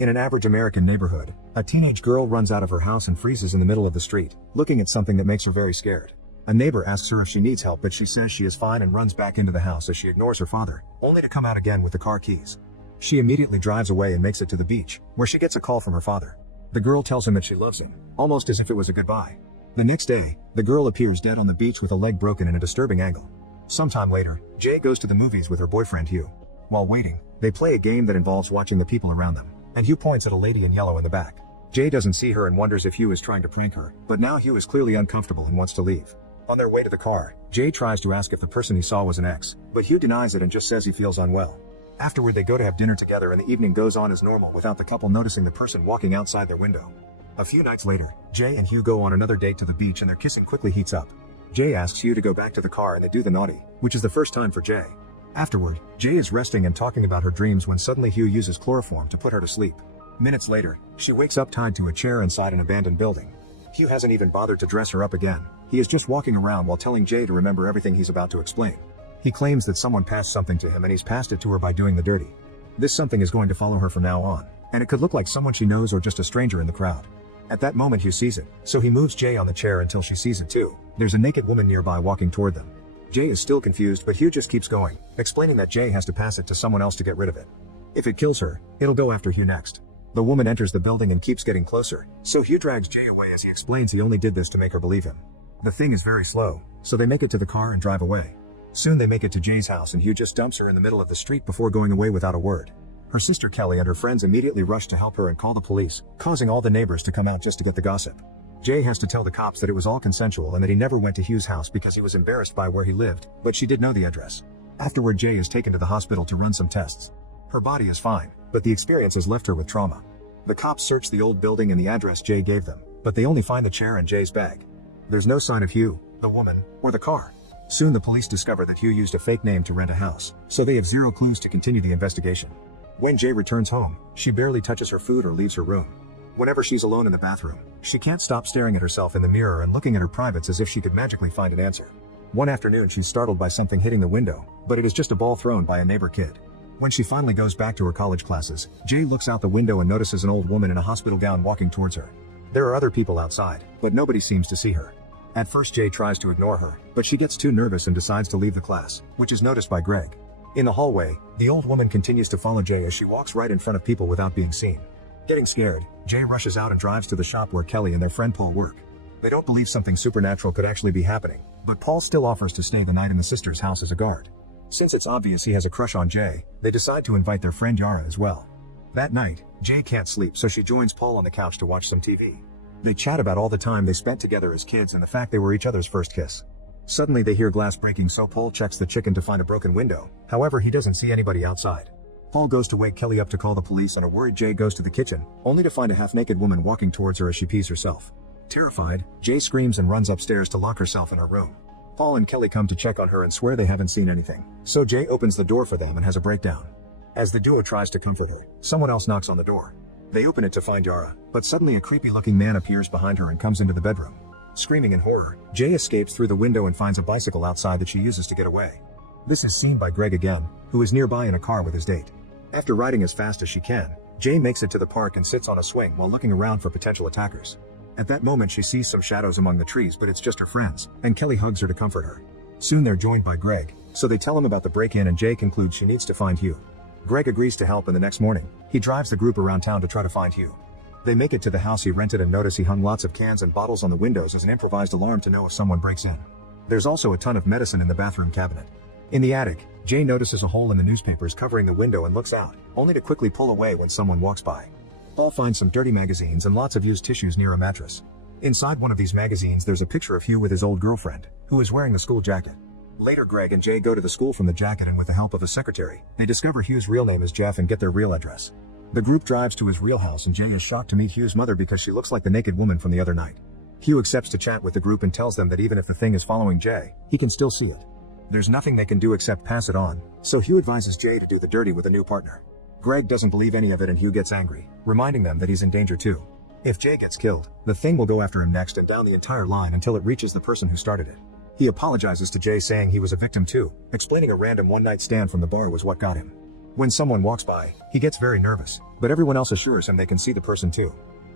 In an average American neighborhood, a teenage girl runs out of her house and freezes in the middle of the street, looking at something that makes her very scared. A neighbor asks her if she needs help, but she says she is fine and runs back into the house as she ignores her father, only to come out again with the car keys. She immediately drives away and makes it to the beach, where she gets a call from her father. The girl tells him that she loves him, almost as if it was a goodbye. The next day, the girl appears dead on the beach with a leg broken in a disturbing angle. Sometime later, Jay goes to the movies with her boyfriend Hugh. While waiting, they play a game that involves watching the people around them, and Hugh points at a lady in yellow in the back. Jay doesn't see her and wonders if Hugh is trying to prank her, but now Hugh is clearly uncomfortable and wants to leave. On their way to the car, Jay tries to ask if the person he saw was an ex, but Hugh denies it and just says he feels unwell. Afterward, they go to have dinner together and the evening goes on as normal without the couple noticing the person walking outside their window. A few nights later, Jay and Hugh go on another date to the beach and their kissing quickly heats up. Jay asks Hugh to go back to the car and they do the naughty, which is the first time for Jay. Afterward, Jay is resting and talking about her dreams when suddenly Hugh uses chloroform to put her to sleep. Minutes later, she wakes up tied to a chair inside an abandoned building. Hugh hasn't even bothered to dress her up again. He is just walking around while telling Jay to remember everything he's about to explain. He claims that someone passed something to him and he's passed it to her by doing the dirty. This something is going to follow her from now on, and it could look like someone she knows or just a stranger in the crowd. At that moment Hugh sees it, so he moves Jay on the chair until she sees it too. There's a naked woman nearby walking toward them. Jay is still confused, but Hugh just keeps going, explaining that Jay has to pass it to someone else to get rid of it. If it kills her, it'll go after Hugh next. The woman enters the building and keeps getting closer, so Hugh drags Jay away as he explains he only did this to make her believe him. The thing is very slow, so they make it to the car and drive away. Soon they make it to Jay's house and Hugh just dumps her in the middle of the street before going away without a word. Her sister Kelly and her friends immediately rush to help her and call the police, causing all the neighbors to come out just to get the gossip. Jay has to tell the cops that it was all consensual and that he never went to Hugh's house because he was embarrassed by where he lived, but she did know the address. Afterward, Jay is taken to the hospital to run some tests. Her body is fine, but the experience has left her with trauma. The cops search the old building and the address Jay gave them, but they only find the chair and Jay's bag. There's no sign of Hugh, the woman, or the car. Soon the police discover that Hugh used a fake name to rent a house, so they have zero clues to continue the investigation. When Jay returns home, she barely touches her food or leaves her room. Whenever she's alone in the bathroom, she can't stop staring at herself in the mirror and looking at her privates as if she could magically find an answer. One afternoon she's startled by something hitting the window, but it is just a ball thrown by a neighbor kid. When she finally goes back to her college classes, Jay looks out the window and notices an old woman in a hospital gown walking towards her. There are other people outside, but nobody seems to see her. At first Jay tries to ignore her, but she gets too nervous and decides to leave the class, which is noticed by Greg. In the hallway, the old woman continues to follow Jay as she walks right in front of people without being seen. Getting scared, Jay rushes out and drives to the shop where Kelly and their friend Paul work. They don't believe something supernatural could actually be happening, but Paul still offers to stay the night in the sister's house as a guard. Since it's obvious he has a crush on Jay, they decide to invite their friend Yara as well. That night, Jay can't sleep, so she joins Paul on the couch to watch some TV. They chat about all the time they spent together as kids and the fact they were each other's first kiss. Suddenly they hear glass breaking, so Paul checks the chicken to find a broken window. However, he doesn't see anybody outside. Paul goes to wake Kelly up to call the police, and a worried Jay goes to the kitchen, only to find a half-naked woman walking towards her as she pees herself. Terrified, Jay screams and runs upstairs to lock herself in her room. Paul and Kelly come to check on her and swear they haven't seen anything, so Jay opens the door for them and has a breakdown. As the duo tries to comfort her, someone else knocks on the door. They open it to find Yara, but suddenly a creepy-looking man appears behind her and comes into the bedroom. Screaming in horror, Jay escapes through the window and finds a bicycle outside that she uses to get away. This is seen by Greg again, who is nearby in a car with his date. After riding as fast as she can, Jay makes it to the park and sits on a swing while looking around for potential attackers. At that moment she sees some shadows among the trees, but it's just her friends, and Kelly hugs her to comfort her. Soon they're joined by Greg, so they tell him about the break-in and Jay concludes she needs to find Hugh. Greg agrees to help, and the next morning, he drives the group around town to try to find Hugh. They make it to the house he rented and notice he hung lots of cans and bottles on the windows as an improvised alarm to know if someone breaks in. There's also a ton of medicine in the bathroom cabinet. In the attic, Jay notices a hole in the newspapers covering the window and looks out, only to quickly pull away when someone walks by. Paul finds some dirty magazines and lots of used tissues near a mattress. Inside one of these magazines there's a picture of Hugh with his old girlfriend, who is wearing the school jacket. Later Greg and Jay go to the school from the jacket, and with the help of a secretary, they discover Hugh's real name is Jeff and get their real address. The group drives to his real house and Jay is shocked to meet Hugh's mother because she looks like the naked woman from the other night. Hugh accepts to chat with the group and tells them that even if the thing is following Jay, he can still see it. There's nothing they can do except pass it on, so Hugh advises Jay to do the dirty with a new partner. Greg doesn't believe any of it and Hugh gets angry, reminding them that he's in danger too. If Jay gets killed, the thing will go after him next and down the entire line until it reaches the person who started it. He apologizes to Jay, saying he was a victim too, explaining a random one-night stand from the bar was what got him. When someone walks by, he gets very nervous, but everyone else assures him they can see the person too.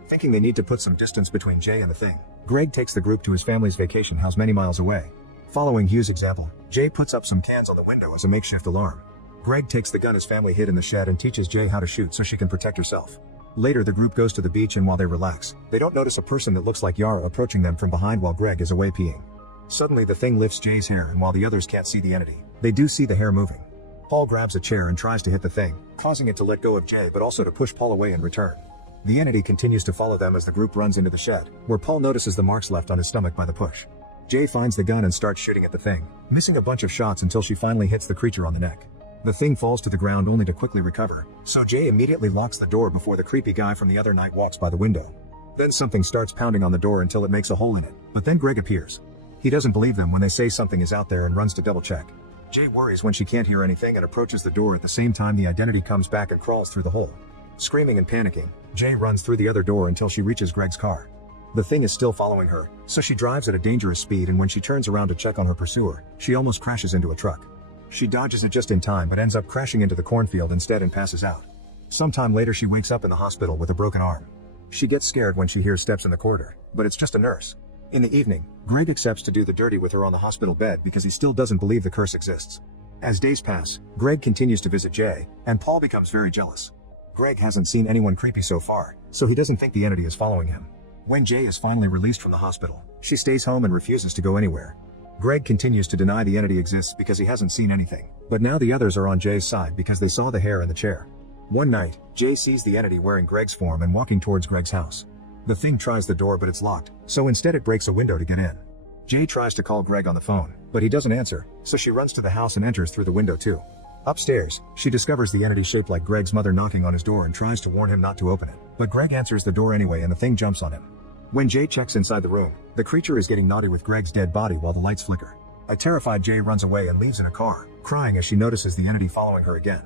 Thinking they need to put some distance between Jay and the thing, Greg takes the group to his family's vacation house many miles away. Following Hugh's example, Jay puts up some cans on the window as a makeshift alarm. Greg takes the gun his family hid in the shed and teaches Jay how to shoot so she can protect herself. Later the group goes to the beach, and while they relax, they don't notice a person that looks like Yara approaching them from behind while Greg is away peeing. Suddenly the thing lifts Jay's hair, and while the others can't see the entity, they do see the hair moving. Paul grabs a chair and tries to hit the thing, causing it to let go of Jay but also to push Paul away in return. The entity continues to follow them as the group runs into the shed, where Paul notices the marks left on his stomach by the push. Jay finds the gun and starts shooting at the thing, missing a bunch of shots until she finally hits the creature on the neck. The thing falls to the ground only to quickly recover, so Jay immediately locks the door before the creepy guy from the other night walks by the window. Then something starts pounding on the door until it makes a hole in it, but then Greg appears. He doesn't believe them when they say something is out there and runs to double check. Jay worries when she can't hear anything and approaches the door at the same time the identity comes back and crawls through the hole. Screaming and panicking, Jay runs through the other door until she reaches Greg's car. The thing is still following her, so she drives at a dangerous speed, and when she turns around to check on her pursuer, she almost crashes into a truck. She dodges it just in time but ends up crashing into the cornfield instead and passes out. Sometime later she wakes up in the hospital with a broken arm. She gets scared when she hears steps in the corridor, but it's just a nurse. In the evening, Greg accepts to do the dirty with her on the hospital bed because he still doesn't believe the curse exists. As days pass, Greg continues to visit Jay, and Paul becomes very jealous. Greg hasn't seen anyone creepy so far, so he doesn't think the entity is following him. When Jay is finally released from the hospital, she stays home and refuses to go anywhere. Greg continues to deny the entity exists because he hasn't seen anything, but now the others are on Jay's side because they saw the hair in the chair. One night, Jay sees the entity wearing Greg's form and walking towards Greg's house. The thing tries the door but it's locked, so instead it breaks a window to get in. Jay tries to call Greg on the phone, but he doesn't answer, so she runs to the house and enters through the window too. Upstairs, she discovers the entity shaped like Greg's mother knocking on his door and tries to warn him not to open it, but Greg answers the door anyway and the thing jumps on him. When Jay checks inside the room, the creature is getting naughty with Greg's dead body while the lights flicker. A terrified Jay runs away and leaves in a car, crying as she notices the entity following her again.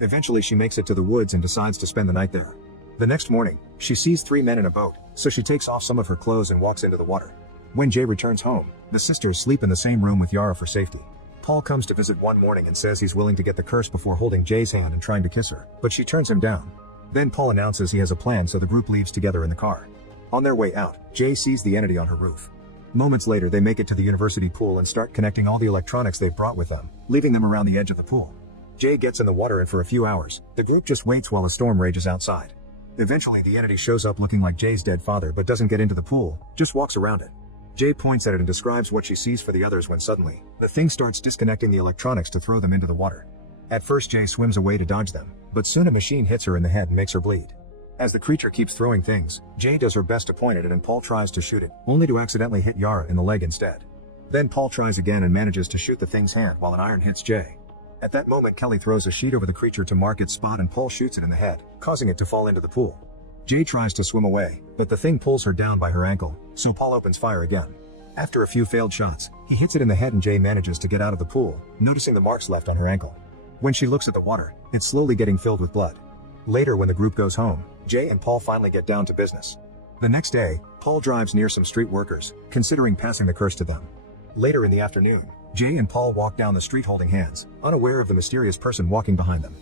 Eventually she makes it to the woods and decides to spend the night there. The next morning, she sees 3 men in a boat, so she takes off some of her clothes and walks into the water. When Jay returns home, the sisters sleep in the same room with Yara for safety. Paul comes to visit one morning and says he's willing to get the curse before holding Jay's hand and trying to kiss her, but she turns him down. Then Paul announces he has a plan, so the group leaves together in the car. On their way out, Jay sees the entity on her roof. Moments later they make it to the university pool and start connecting all the electronics they've brought with them, leaving them around the edge of the pool. Jay gets in the water and for a few hours, the group just waits while a storm rages outside. Eventually the entity shows up looking like Jay's dead father but doesn't get into the pool, just walks around it. Jay points at it and describes what she sees for the others when suddenly, the thing starts disconnecting the electronics to throw them into the water. At first Jay swims away to dodge them, but soon a machine hits her in the head and makes her bleed. As the creature keeps throwing things, Jay does her best to point at it and Paul tries to shoot it, only to accidentally hit Yara in the leg instead. Then Paul tries again and manages to shoot the thing's hand while an iron hits Jay. At that moment Kelly throws a sheet over the creature to mark its spot and Paul shoots it in the head, causing it to fall into the pool. Jay tries to swim away, but the thing pulls her down by her ankle, so Paul opens fire again. After a few failed shots, he hits it in the head and Jay manages to get out of the pool, noticing the marks left on her ankle. When she looks at the water, it's slowly getting filled with blood. Later when the group goes home, Jay and Paul finally get down to business. The next day, Paul drives near some street workers, considering passing the curse to them. Later in the afternoon, Jay and Paul walk down the street holding hands, unaware of the mysterious person walking behind them.